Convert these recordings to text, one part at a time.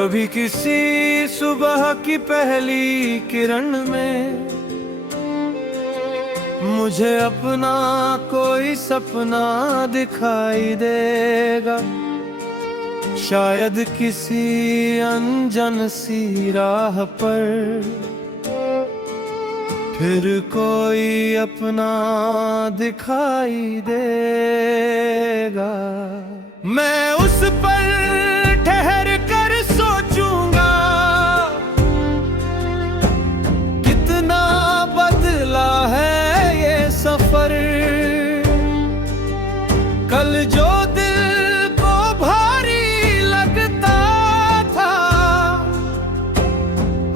कभी किसी सुबह की पहली किरण में मुझे अपना कोई सपना दिखाई देगा। शायद किसी अनजान सी राह पर फिर कोई अपना दिखाई देगा। मैं उस पर ठहर कर सोचूंगा, कितना बदला है ये सफर। कल जो दिल को भारी लगता था,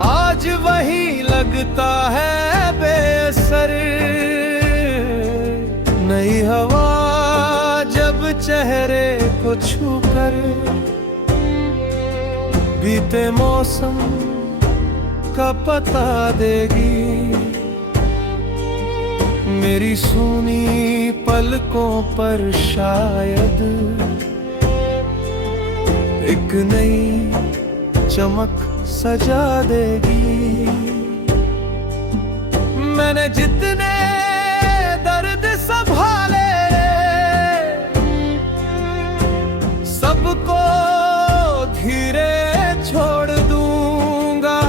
आज वही लगता है बेअसर। नई हवा जब चेहरे को छूकर बीते मौसम का पता देगी। मेरी सूनी पलकों पर शायद एक नई चमक सजा देगी। मैंने जितने दर्द संभाले, सबको धीरे छोड़ दूंगा।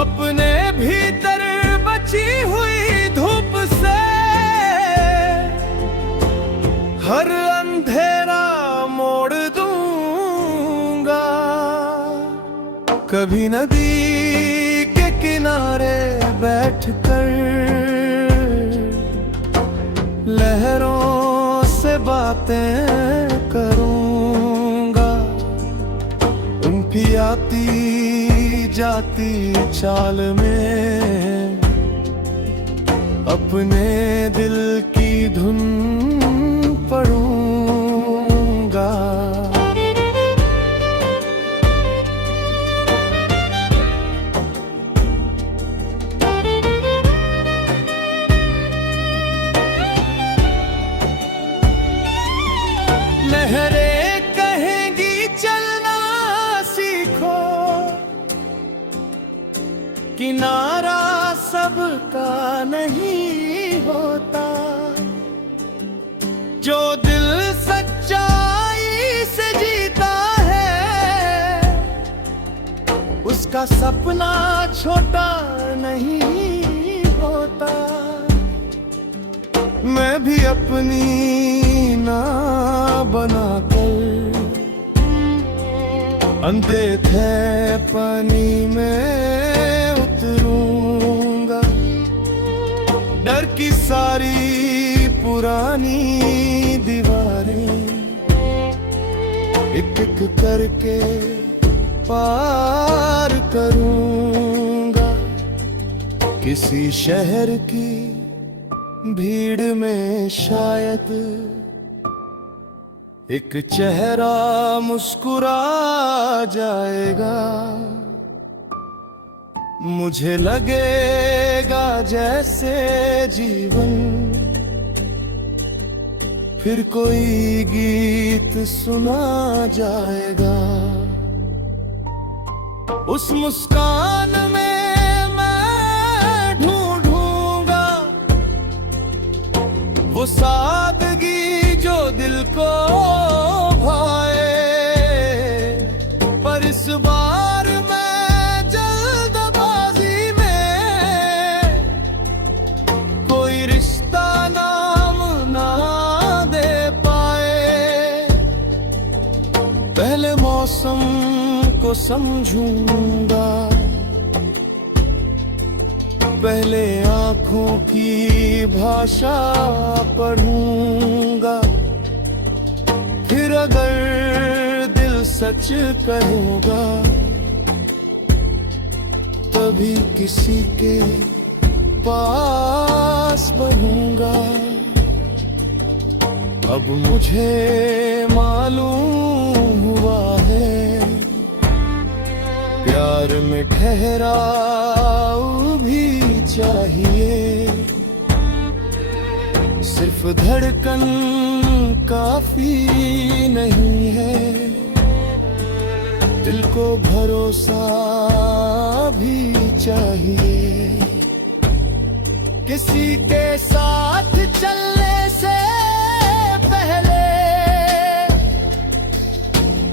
अपने भीतर बची हुई धूप से हर अंधेरा मोड़ दूंगा। कभी नदी के किनारे बैठकर लहरों से बातें करूंगा। उनकी आती जाती चाल में अपने दिल की धुन पढ़ूंगा। लहरें कहेंगी चलना सीखो, किनारा सबका नहीं होता। जो दिल सच्चाई से जीता है, उसका सपना छोटा नहीं होता। मैं भी अपनी ना बनाकर अंधेरे पानी में उतरूंगा। डर की सारी पुरानी दीवारें एक एक करके पार करूंगा। किसी शहर की भीड़ में शायद एक चेहरा मुस्कुरा जाएगा। मुझे लगेगा जैसे जीवन फिर कोई गीत सुना जाएगा। उस मुस्कान में मैं ढूंढूंगा वो सादगी जो दिल को भाए। पर इस बार मैं जल्दबाजी में कोई रिश्ता नाम ना दे पाए। पहले मौसम को समझूंगा, पहले आँखों की भाषा पढ़ूंगा। फिर अगर दिल सच कहूँगा, तभी किसी के पास बढ़ूंगा। अब मुझे मालूम हुआ है, प्यार में ठहराव भी चाहिए। सिर्फ धड़कन काफी नहीं है, दिल को भरोसा भी चाहिए, किसी के साथ चलने से पहले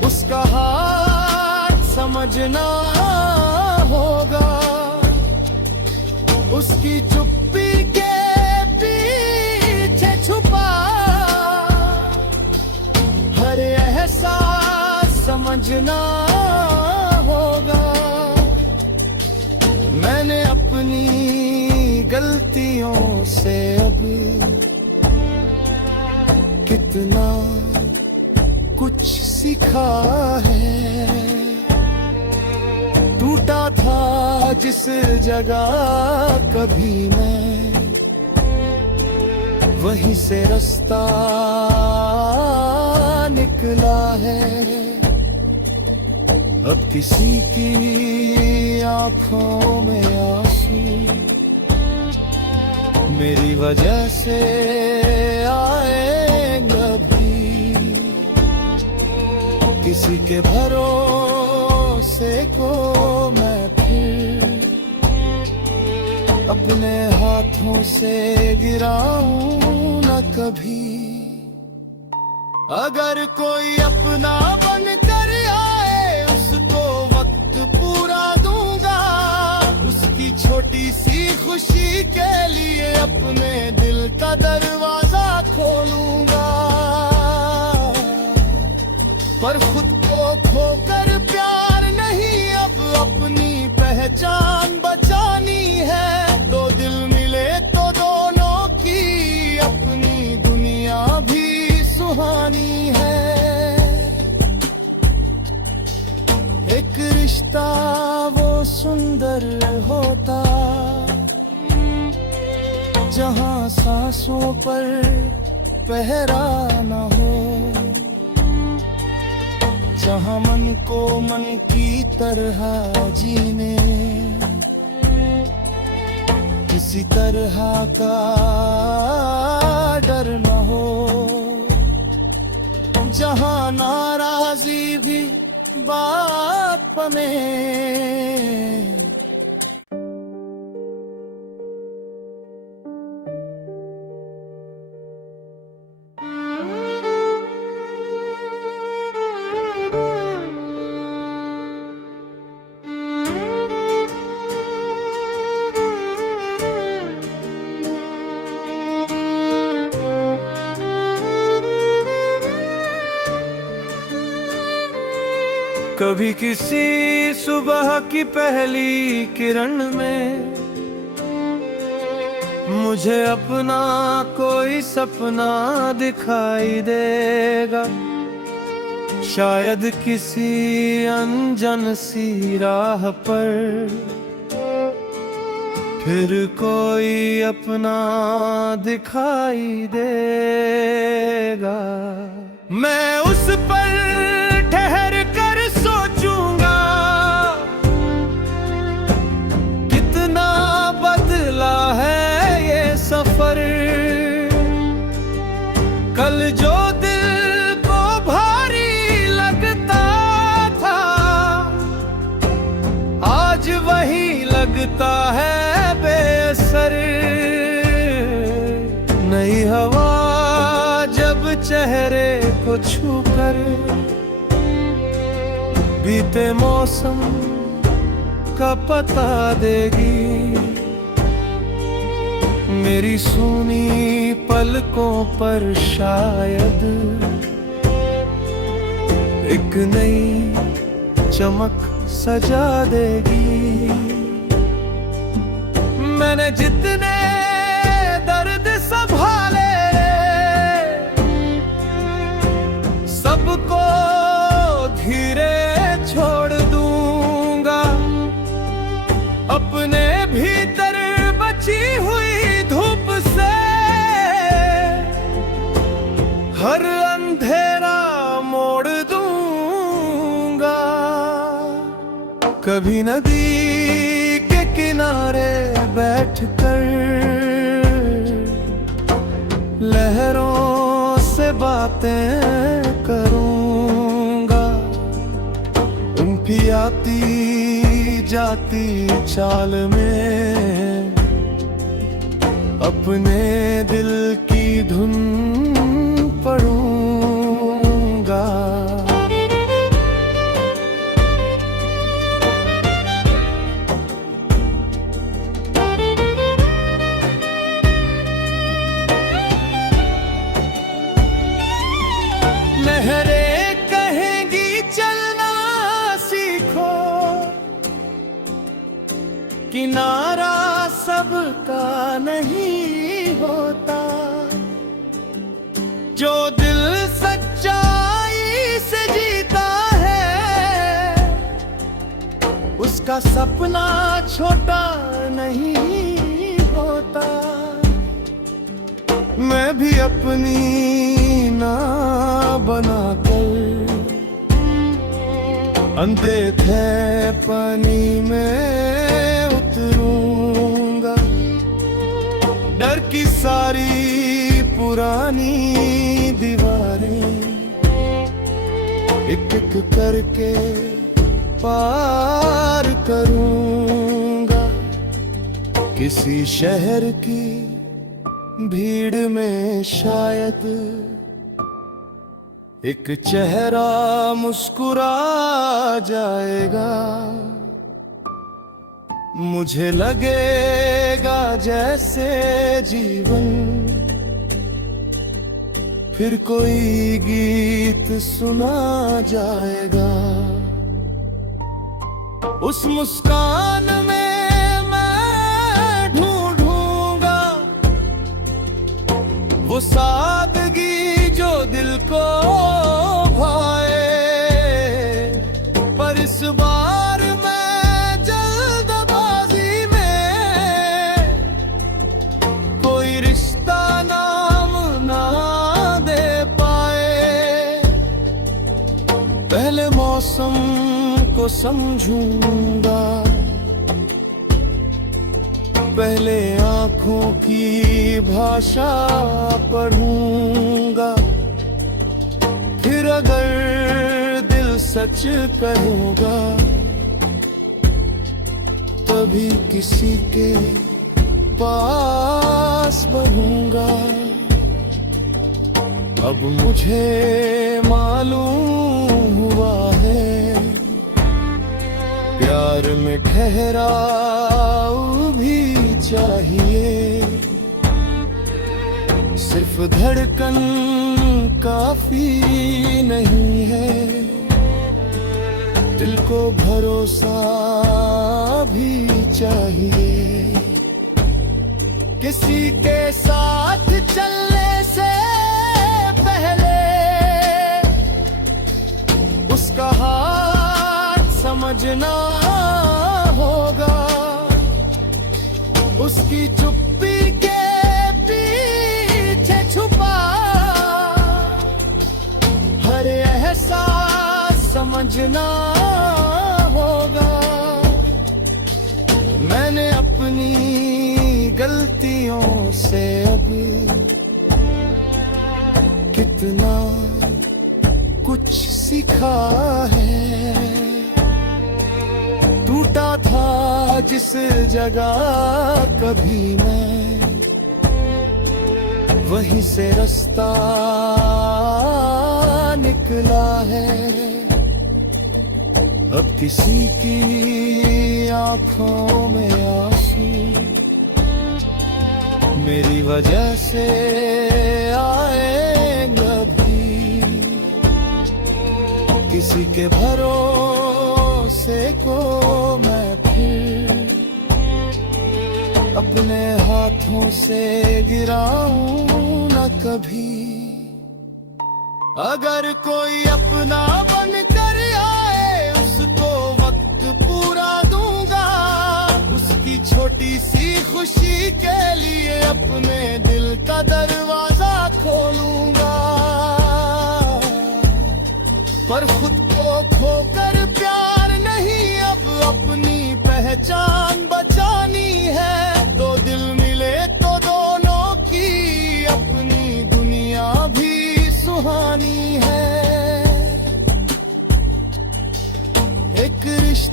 उसका हाथ समझना होगा, उसकी चुप्पी के पीछे छुपा हर एहसास समझना होगा। मैंने अपनी गलतियों से अब कितना कुछ सीखा है। टूटा था जिस जगह कभी मैं, वहीं से रास्ता निकला है। अब किसी की आंखों में आंसू मेरी वजह से आएंगे भी, किसी के भरोसे को मैं फिर अपने हाथों से गिराऊं न कभी। अगर कोई अपना बन कर आए उसको वक्त पूरा दूंगा, उसकी छोटी सी खुशी के लिए अपने दिल का दरवाजा खोलूंगा। पर खुद को खोकर प्यार नहीं, अब अपनी पहचान बचानी है। दो दिल मिले तो दोनों की अपनी दुनिया भी सुहानी है। एक रिश्ता वो सुंदर होता जहां सांसों पर पहरा न हो, जहां मन को मन की तरह जीने किसी तरह का डर न हो, जहां नाराजी भी बात बने। कभी किसी सुबह की पहली किरण में मुझे अपना कोई सपना दिखाई देगा। शायद किसी अनजान सी राह पर फिर कोई अपना दिखाई देगा। मैं उस पर ठहर कर सोचूंगा कितना बदला है ये सफर। कल जो दिल को भारी लगता था आज वही लगता है बेअसर। नई हवा जब चेहरे को छूकर बीते मौसम का पता देगी। मेरी सूनी पलकों पर शायद एक नई चमक सजा देगी। मैंने जितने दर्द संभाले सबको धीरे छोड़ दूंगा। अपने भीतर बची हुई धूप से हर अंधेरा मोड़ दूंगा। कभी नदी के किनारे बैठकर लहरों से बातें करूंगा। आती जाती चाल में अपने दिल की धुन पढ़ूंगा। लहरें कहेंगी चलना सीखो, किनारा सबका नहीं होता। जो दिल सच्चाई से जीता है, उसका सपना छोटा नहीं होता। मैं भी अपनी ना बनाकर अंधेरे पानी में उतरूंगा। डर की सारी पुरानी दीवारें एक एक करके पार करूंगा। किसी शहर की भीड़ में शायद एक चेहरा मुस्कुरा जाएगा। मुझे लगेगा जैसे जीवन फिर कोई गीत सुना जाएगा। उस मुस्कान में मैं ढूंढूंगा वो सादगी जो दिल को भाए। पर इस बार मैं जल्दबाजी में कोई रिश्ता नाम ना दे पाए। पहले मौसम को समझूंगा, पहले आँखों की भाषा पढ़ूंगा। फिर अगर दिल सच कहूँगा तभी किसी के पास बढ़ूंगा। अब मुझे मालूम हुआ है प्यार में ठहराव भी चाहिए। सिर्फ धड़कन काफी नहीं है, दिल को भरोसा भी चाहिए। किसी के साथ चलने से पहले उसका हाथ समझना होगा। उसकी चुप्पी के पीछे छुपा हर एहसास समझना होगा। मैंने अपनी गलतियों से अब कितना कुछ सीखा है। टूटा था जिस जगह कभी मैं, वहीं से रास्ता निकला है। अब किसी की आंखों में आंसू मेरी वजह से आएगा भी। किसी के भरोसे को मैं फिर अपने हाथों से गिराऊं न कभी। अगर कोई अपना बन कर आए उसको वक्त पूरा दूंगा। उसकी छोटी सी खुशी के लिए अपने दिल का दरवाजा खोलूंगा। पर खुद को खोकर प्यार नहीं, अब अपनी पहचान बचानी है। तो दिल मिले तो दोनों की अपनी दुनिया भी सुहानी है। एक रिश्ता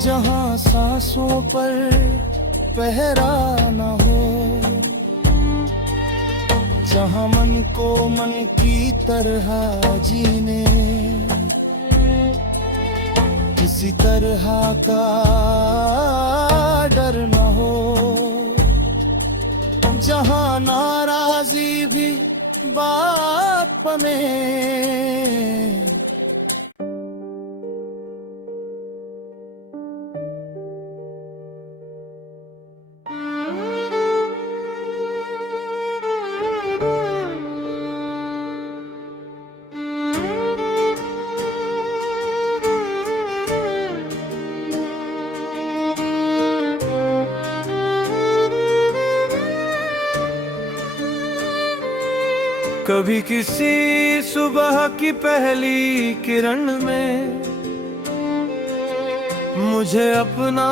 जहां सांसों पर पहरा न हो, जहां मन को मन की तरह जीने किसी तरह का डर न हो, जहां नाराजी भी बाप में। कभी किसी सुबह की पहली किरण में मुझे अपना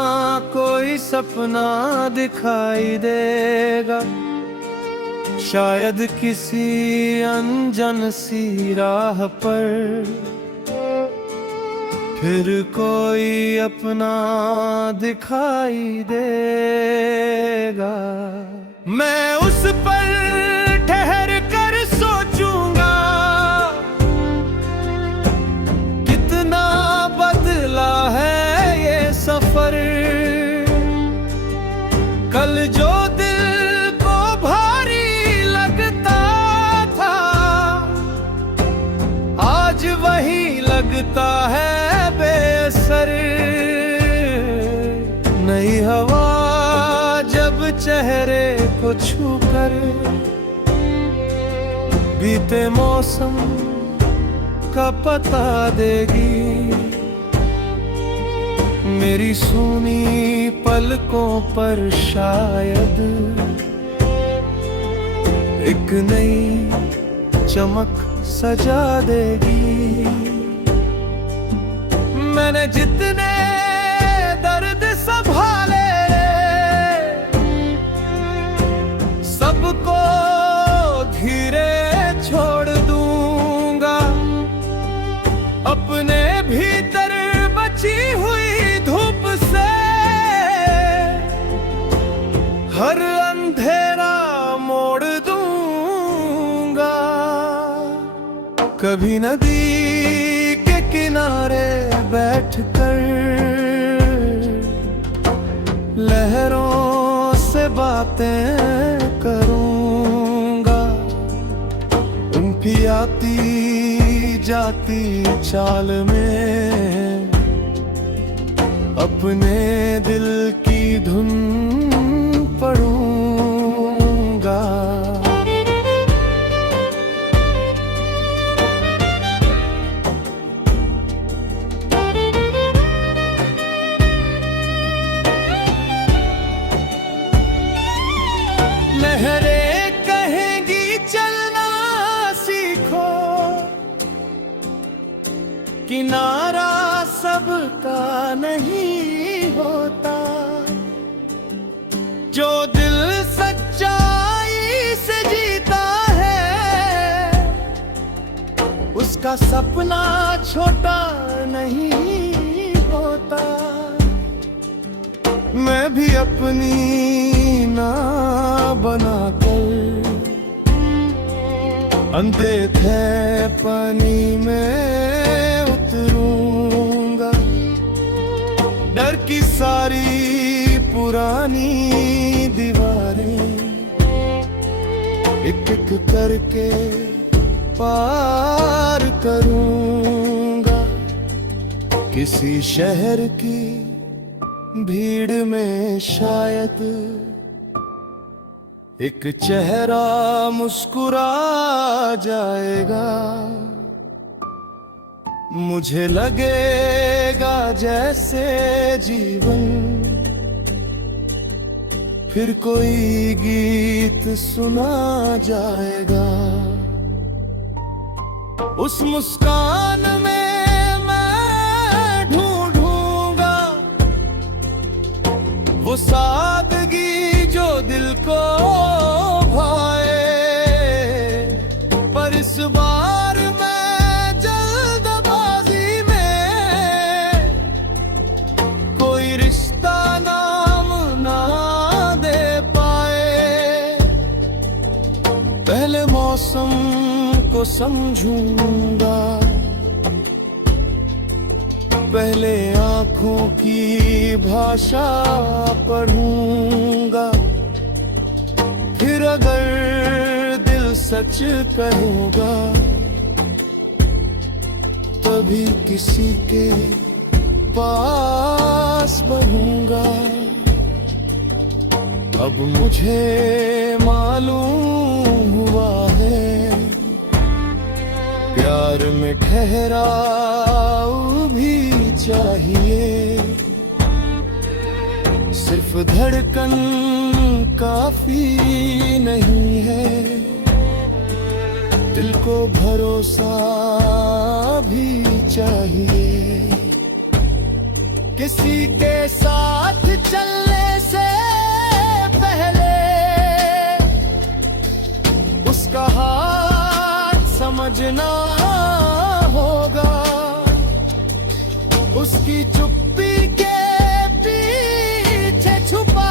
कोई सपना दिखाई देगा, शायद किसी अनजान सी राह पर फिर कोई अपना दिखाई देगा। मैं उस पर ठहर कर सोचूंगा, कितना बदला है ये सफर। कल जो दिल को भारी लगता था, आज वही लगता है बेअसर। नई हवा जब चेहरे को छूकर बीते मौसम का पता देगी, मेरी सूनी पलकों पर शायद एक नई चमक सजा देगी। मैंने जितने दर्द संभाले सबको धीरे छोड़ दूंगा, अपने भीतर बची हुई धूप से हर अंधेरा मोड़ दूंगा। कभी नदी के किनारे बैठकर लहरों से बातें करूंगा, उनकी आती जाती चाल में अपने दिल की धुन पढ़ूंगा। लहरें कहेंगी चलना सीखो, किनारा सबका नहीं होता। जो दिल सच्चाई से जीता है, उसका सपना छोटा नहीं होता। मैं भी अपनी ना बनाकर अंधे थे पानी में उतरूंगा, डर की सारी पुरानी दीवारें एक एक करके पार करूंगा। किसी शहर की भीड़ में शायद एक चेहरा मुस्कुरा जाएगा, मुझे लगेगा जैसे जीवन फिर कोई गीत सुना जाएगा। उस मुस्कान में मैं ढूंढूंगा वो सादगी जो दिल को भाए, पर इस बार मैं जल्दबाजी में कोई को समझूंगा। पहले आंखों की भाषा पढ़ूंगा, फिर अगर दिल सच कहूंगा तभी किसी के पास बढ़ूंगा। अब मुझे मालूम हुआ है प्यार में ठहराव भी चाहिए, सिर्फ धड़कन काफी नहीं है, दिल को भरोसा भी चाहिए। किसी के साथ चलने से पहले उसका हाथ समझना होगा, उसकी चुप्पी के पीछे छुपा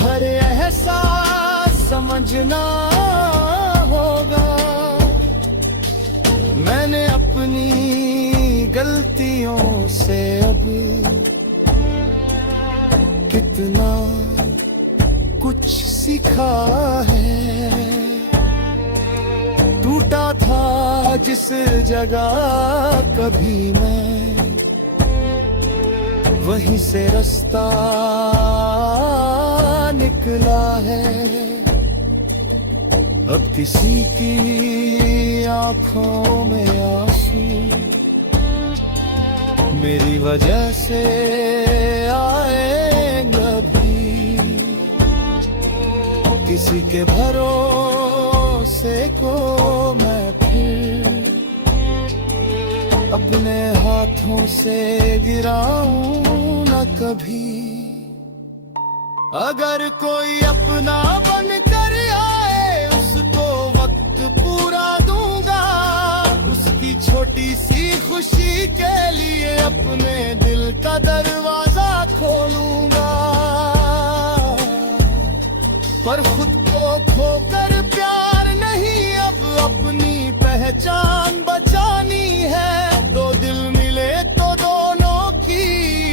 हर एहसास समझना होगा। मैंने अपनी गलतियों से अब कितना कुछ सीखा है। टूटा था जिस जगह कभी मैं, वहीं से रास्ता निकला है। अब किसी की आंखों में आंसू मेरी वजह से आएंगे भी, किसी के भरोसे को मैं फिर अपने हाथों से गिराऊं न कभी। अगर कोई अपना बन कर आए उसको वक्त पूरा दूंगा, उसकी छोटी सी खुशी के लिए अपने दिल का दरवाजा खोलूंगा। पर खुद को खोकर प्यार नहीं, अब अपनी पहचान बचानी है। दो दिल मिले तो दोनों की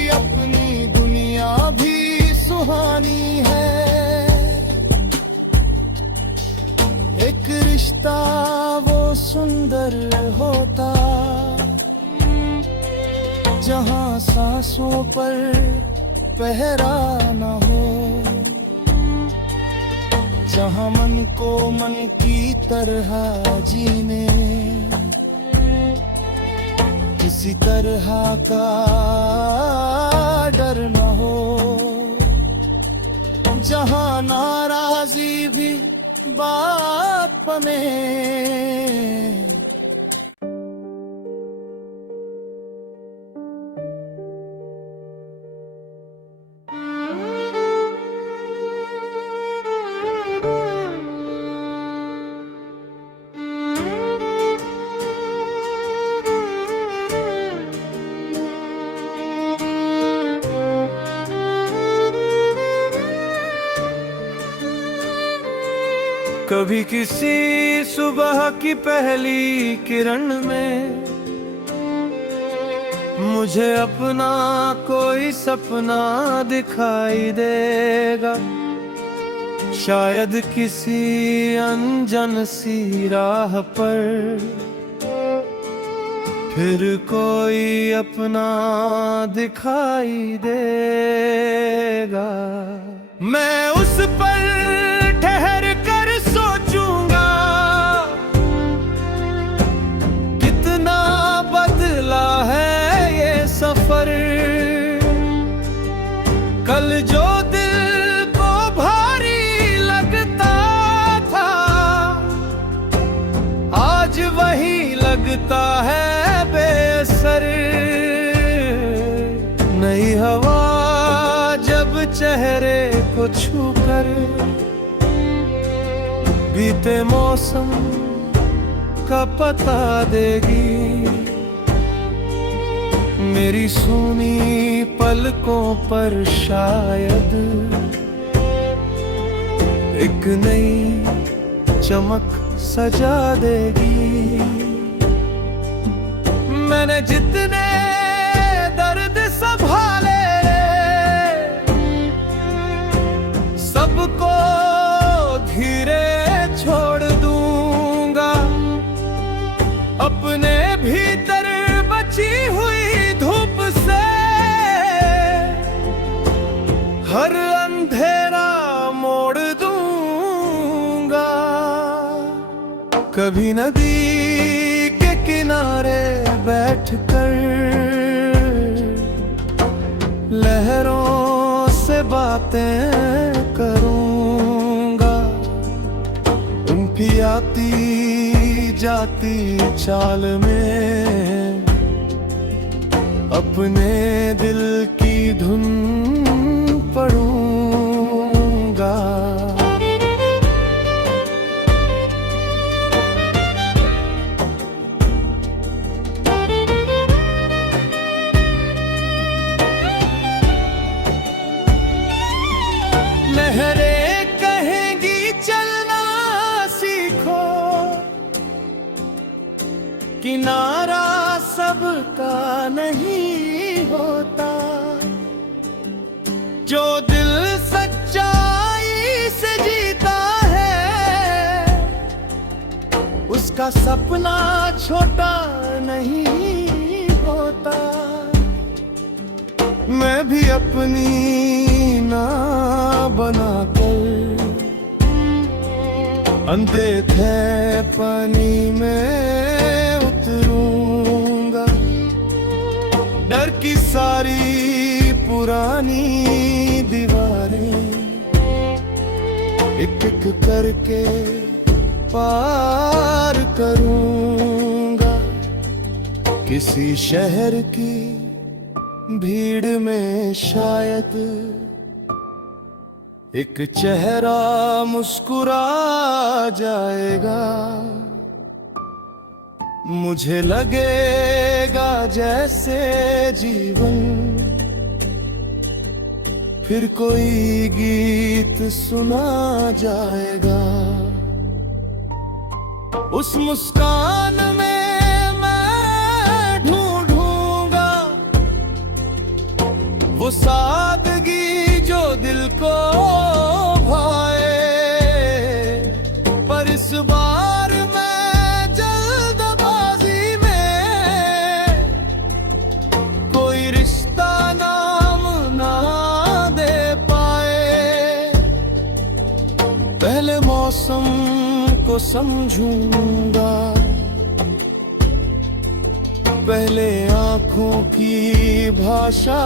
अपनी दुनिया भी सुहानी है। एक रिश्ता वो सुंदर होता जहां सांसों पर पहरा न हो, जहां मन को मन की तरह जीने किसी तरह का डर न हो, जहां नाराजी भी बाप में। कभी किसी सुबह की पहली किरण में मुझे अपना कोई सपना दिखाई देगा, शायद किसी अनजान सी राह पर फिर कोई अपना दिखाई देगा। मैं उस पर ठहर कर सोचूंगा कितना बदला है ये सफर। कल जो दिल को भारी लगता था आज वही लगता है बेअसर। नई हवा जब चेहरे को छूकर बीते मौसम का पता देगी, मेरी सूनी पलकों पर शायद एक नई चमक सजा देगी। मैंने जितने दर्द संभाले सबको धीरे छोड़ दूंगा। अपने भीतर बची हुई धूप से हर अंधेरा मोड़ दूंगा। कभी नदी के किनारे बैठकर लहरों से बातें करूंगा। उनकी आती जाती चाल में अपने दिल की धुन पढ़ूंगा। लहरें कहेंगी चलना सीखो, किनारा सबका नहीं होता। जो दिल सच्चाई से जीता है उसका सपना छोटा नहीं होता। मैं भी अपनी ना बनाकर अंधे थे पानी में उतरूंगा। डर की सारी पुरानी दीवारें एक एक करके पार करूंगा। किसी शहर की भीड़ में शायद एक चेहरा मुस्कुरा जाएगा। मुझे लगेगा जैसे जीवन फिर कोई गीत सुना जाएगा। उस मुस्कान में मैं ढूंढूंगा वो सादगी जो दिल को भाए। पर इस बार मैं जल्दबाजी में कोई रिश्ता नाम ना दे पाए। पहले मौसम को समझूंगा, पहले आँखों की भाषा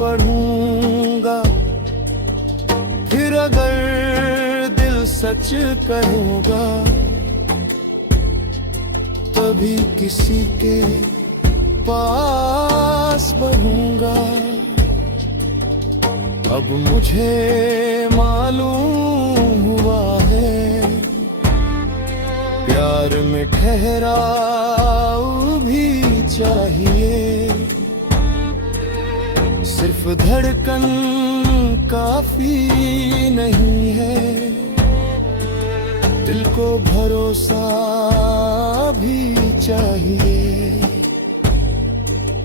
पढ़ूंगा। फिर अगर दिल सच करूंगा तभी किसी के पास बढ़ूंगा। अब मुझे मालूम हुआ है प्यार में ठहराव भी चाहिए। सिर्फ धड़कन काफी नहीं है, दिल को भरोसा भी चाहिए।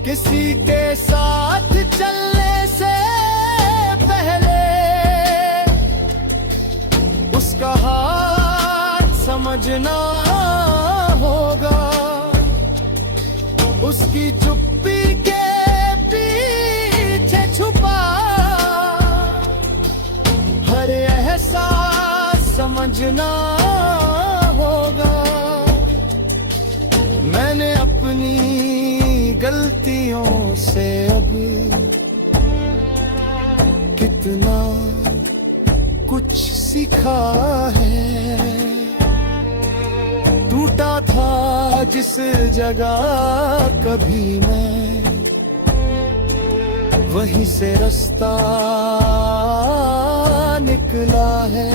किसी के साथ चलने से पहले उसका हाथ समझना होगा। उसकी चुप्पी के पीछे छुपा हर एहसास समझना होगा। मैंने अपनी गलतियों से अब कितना कुछ सीखा है। टूटा था जिस जगह कभी मैं, वहीं से रास्ता निकला है।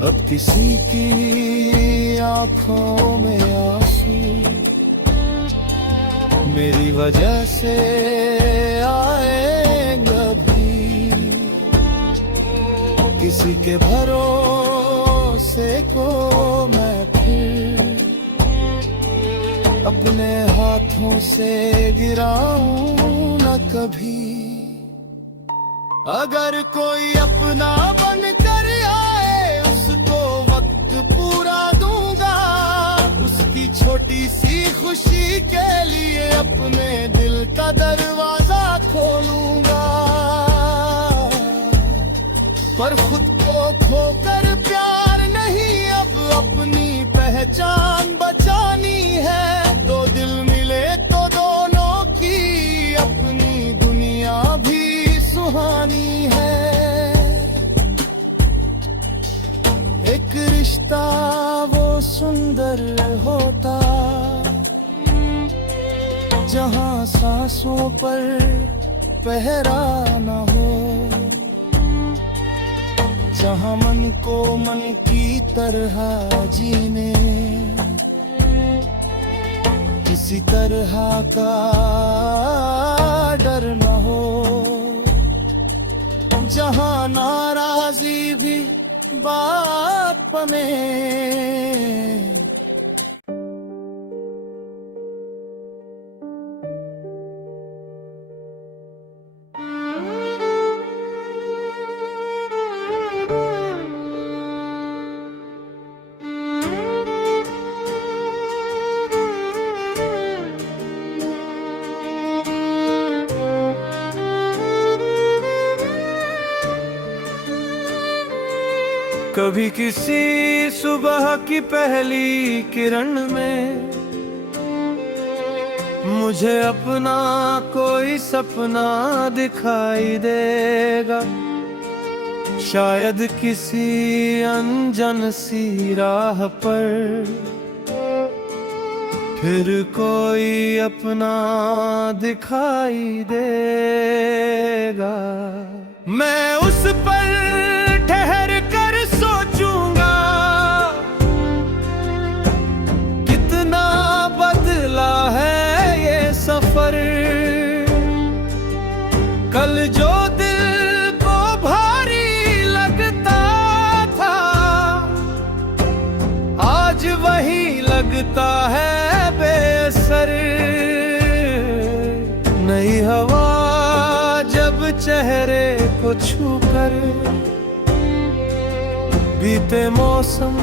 अब किसी की आंखों में आंसू मेरी वजह से आएगा भी। किसी के भरोसे उसको मैं फिर अपने हाथों से गिराऊं न कभी। अगर कोई अपना बन कर आए उसको वक्त पूरा दूंगा, उसकी छोटी सी खुशी के लिए अपने दिल का दरवाजा खोलूंगा। पर खुद को खोकर प्यार नहीं, अब अपनी पहचान बचानी है। दो दिल मिले तो दोनों की अपनी दुनिया भी सुहानी है। एक रिश्ता वो सुंदर होता जहां सांसों पर पहरा न हो, जहां मन को मन की तरह जीने किसी तरह का डर न हो, जहां नाराजी भी बात बने। कभी किसी सुबह की पहली किरण में मुझे अपना कोई सपना दिखाई देगा। शायद किसी अनजान सी राह पर फिर कोई अपना दिखाई देगा। मैं उस पर ठहर कर सोचूंगा, कितना बदला है ये सफर। कल जो दिल को भारी लगता था, आज वही लगता है बेअसर। नई हवा जब चेहरे को छू कर बीते मौसम